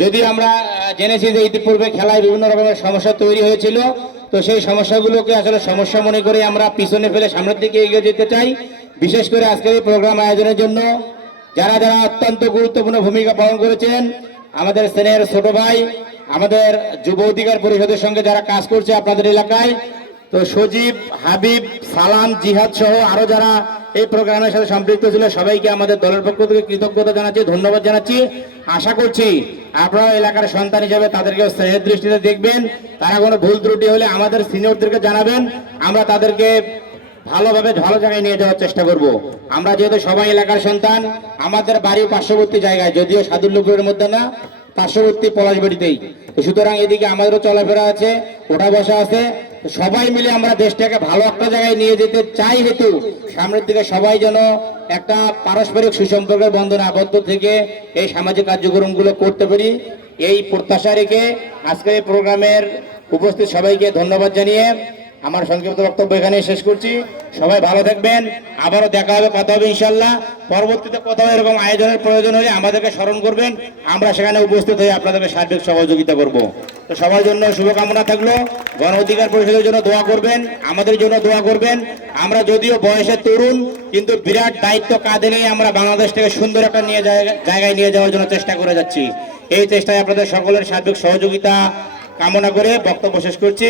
যদি আমরা জেনেছি যে ইতিপূর্বে খেলায় বিভিন্ন রকমের সমস্যা তৈরি হয়েছিল, তো সেই সমস্যাগুলোকে আসলে সমস্যা মনে করে আমরা পিছনে ফেলে সামনের দিকে এগিয়ে যেতে চাই। বিশেষ করে আজকের এই প্রোগ্রাম আয়োজনের জন্য যারা যারা অত্যন্ত গুরুত্বপূর্ণ ভূমিকা পালন করেছেন, আমাদের স্নেহের ছোট ভাই, আমাদের যুব অধিকার পরিষদের সঙ্গে যারা কাজ করছে আপনাদের এলাকায় তো সজীব, হাবিব, সালাম, জিহাদ সহ আরও যারা এই প্রোগ্রামের সাথে সম্পৃক্ত ছিল, সবাইকে আমাদের দলের পক্ষ থেকে কৃতজ্ঞতা জানাচ্ছি, ধন্যবাদ জানাচ্ছি। আশা করছি আপনারা এলাকার সন্তান হিসেবে তাদেরকে স্নেহের দৃষ্টিতে দেখবেন। তারা কোনো ভুল ত্রুটি হলে আমাদের সিনিয়রদেরকে জানাবেন। আমরা তাদেরকে ভালোভাবে ভালো জায়গায় নিয়ে যাওয়ার চেষ্টা করব। আমরা যেহেতু সবাই এলাকার সন্তান, আমাদের বাড়ি পার্শ্ববর্তী জায়গায়, যদিও সাদুল্লপুরের মধ্যে না, পার্শ্ববর্তী পলাশবাড়িতেই। সুতরাং এদিকে আমাদেরও চলাফেরা আছে ওঠা বসা আছে। সবাই মিলে আমরা দেশটাকে ভালো একটা জায়গায় নিয়ে যেতে চাই হেতু। সামনের দিকে সবাই যেন একটা পারস্পরিক সুসম্পর্কের বন্ধনে আবদ্ধ থেকে এই সামাজিক কার্যক্রমগুলো করতে পারি। এই প্রত্যাশা রেখে আজকের এই প্রোগ্রামের উপস্থিত সবাইকে ধন্যবাদ জানিয়ে আমার সংক্ষিপ্ত বক্তব্য এখানে শেষ করছি। সবাই ভালো থাকবেন। আবারও দেখা হবে, কথা হবে ইনশাল্লাহ পরবর্তীতে কোথাও এরকম আয়োজনের প্রয়োজন হলে আমাদেরকে স্মরণ করবেন। আমরা সেখানে উপস্থিত হয়ে আপনাদেরকে সার্বিক সহযোগিতা করব। তো সবার জন্য শুভকামনা থাকল। গণ অধিকার পরিষদের জন্য দোয়া করবেন, আমাদের জন্য দোয়া করবেন। আমরা যদিও বয়সে তরুণ, কিন্তু বিরাট দায়িত্ব কাঁধে নিয়ে আমরা বাংলাদেশ থেকে সুন্দর একটা নিয়ে জায়গায় নিয়ে যাওয়ার জন্য চেষ্টা করে যাচ্ছি। এই চেষ্টায় আপনাদের সকলের সার্বিক সহযোগিতা কামনা করে বক্তব্য শেষ করছি।